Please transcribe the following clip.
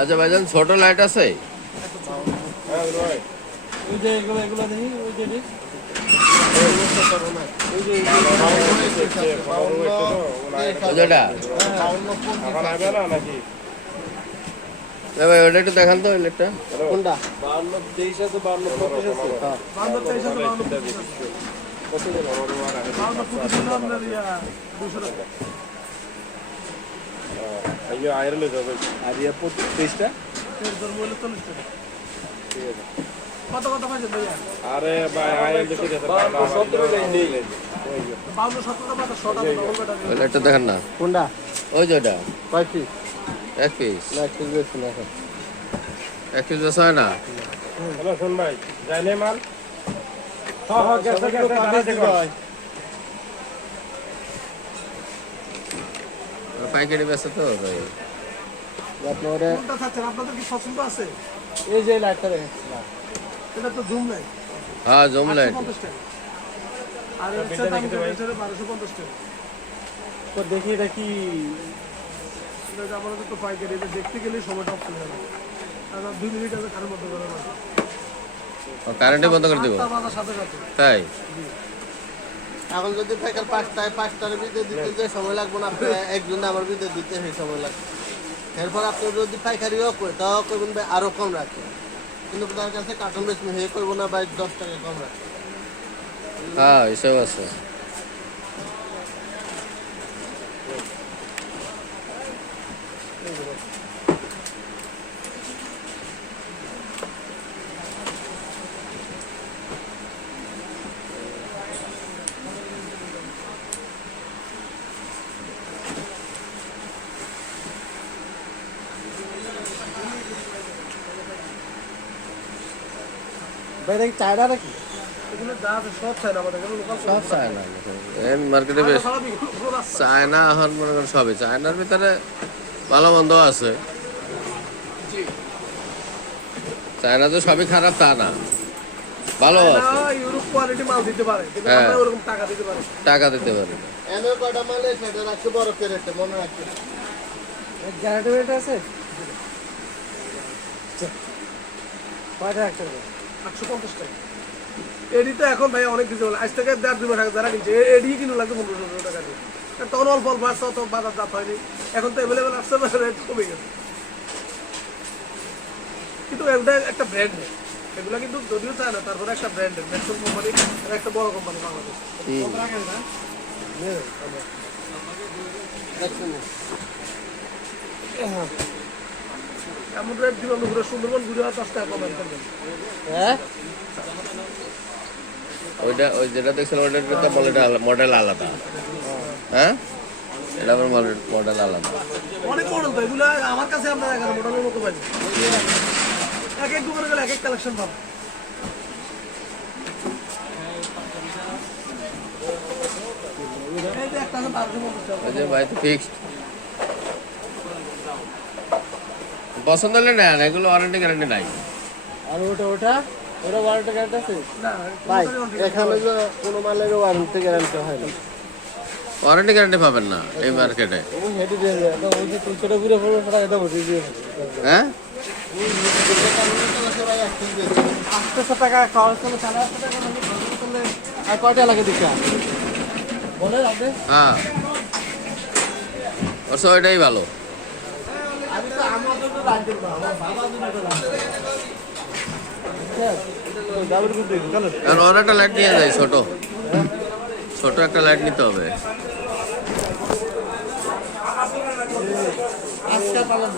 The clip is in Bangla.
আচ্ছা ভাইজান, ছোট লাইট আছে? ওটা একটু দেখান তো, লাইটটা কোনটা? আরে ভাই লাইটটা দেখান না। কোনটা? ওই যে ওটা কয় পিস? এক পিস। না ঠিক আছে না। এক পিস বেচা হয় না? হ্যালো শুন ভাই, যাইলে মাল পাইকারি বেচা তো ভাই। আপনাদের কি পছন্দ আছে? এই যে লাইটটা এটা তো জুম লাইট, হ্যাঁ জুম লাইট। 850 টাকা। আর হচ্ছে দাম 1250 টাকা। তো দেখি এটা কি এটা আমাদের তো পাইকারি, এটা দেখতে গেলে সময়টা অফ চলে যাবে। আর 2 মিনিট আছে কারেন্ট বন্ধ করে দেবো। কারেন্টে বন্ধ করে দেবো? সাথে সাথে। তাই? এখন যদি পাইকার 5টার ভিতরে দিতে যে সময় লাগবে না, আপনি একজন আমার ভিতরে দিতে সেই সময় লাগবে। এরপর আপনি যদি পাইকারিও করে তাও করবেন ভাই আরও কম রাখে, কিন্তু তার কাছে কার্টন বেশি হে করবো না ভাই, 10 টাকা কম রাখে। হ্যাঁ এসব আছে। ভাই দেখি চায়না নাকি? এগুলো যা আছে সব চাই না আমাদের, এগুলো লোকাল সব চায়না মার্কেটে বেশ। চায়না এখন মনে করেন সবই। চায়নার ভিতরে ভালো মন্দ আছে। চায়না তো সবই খারাপ তা না, ভালো আছে। ইউরোপ কোয়ালিটি মাল দিতে পারে, কিন্তু হ্যাঁ। আমরা ওরকম টাকা দিতে পারি। টাকা দিতে পারে। এনে কয়টা মালে সেটা রাখতে বড় পেরেছে মনে রাখতে। গ্যারান্টি রেট আছে? কয়টা রাখতে হবে? 850 টাকা। এডি তো এখন ভাই অনেক কিছু বলে, আজ থেকে 1.5-2 মাস আগে যারা কিনছে এডি কিনে লাগবে 1500 টাকা দিয়ে। তখন অল্প অল্প আসছে, অত বাজার দাম হয়নি। এখন তো অ্যাভেলেবেল আসছে, রেট কমে গেছে। কিন্তু এটা একটা ব্র্যান্ড, এগুলো কিন্তু যদিও চায় না, তারপরে একটা ব্র্যান্ডের ম্যাক্সন কোম্পানি, একটা বড় কোম্পানি বাংলাদেশ। এমন রেট দিল ঘুরে সুন্দরবন ঘুরে 10 টাকা কমেন্ট করবেন। হ্যাঁ ওইটা ওই যেটা দেখছিলাম ওইটার তো মডেল আলাদা। হ্যাঁ এটা আবার মডেল আলাদা। অনেক মডেল তো এগুলো, আমার কাছে আপনার 11 মডেলের মতো পাই। এক এক দোকানে গেলে এক এক কালেকশন পাবো। এই যে একটা আছে 1250 টাকা। ওই যে ভাই তো ফিক্সড। পছন্দ হলে না, এগুলো ওয়ারেন্টি গ্যারান্টি নাই। আর ওটা ওয়ারেন্টি গ্যারান্টি আছে? না ভাই এখানে যে কোনো মালের ওয়ারেন্টি গ্যারান্টি হয় না। ওয়ারেন্টি গ্যারান্টি পাবেন না এই মার্কেটে। ওই হেডি দিয়ে যায় তো ওই যে 300 টাকা ঘুরে পড়বে সেটা এটা বসে দিয়ে হ্যাঁ 800 টাকা খরচ করলে 800 টাকা মানে খরচ করলে আর কয়টা লাগে দিতে বলেন আপনি? হ্যাঁ অবশ্য ওইটাই ভালো। আমি তো আমার জন্য রাখতে পারবো, আমার বাবার জন্য এটা রাখতে কারণ ওর একটা লাইট নিয়ে যায়, ছোট ছোট একটা লাইট নিতে হবে। আজকাল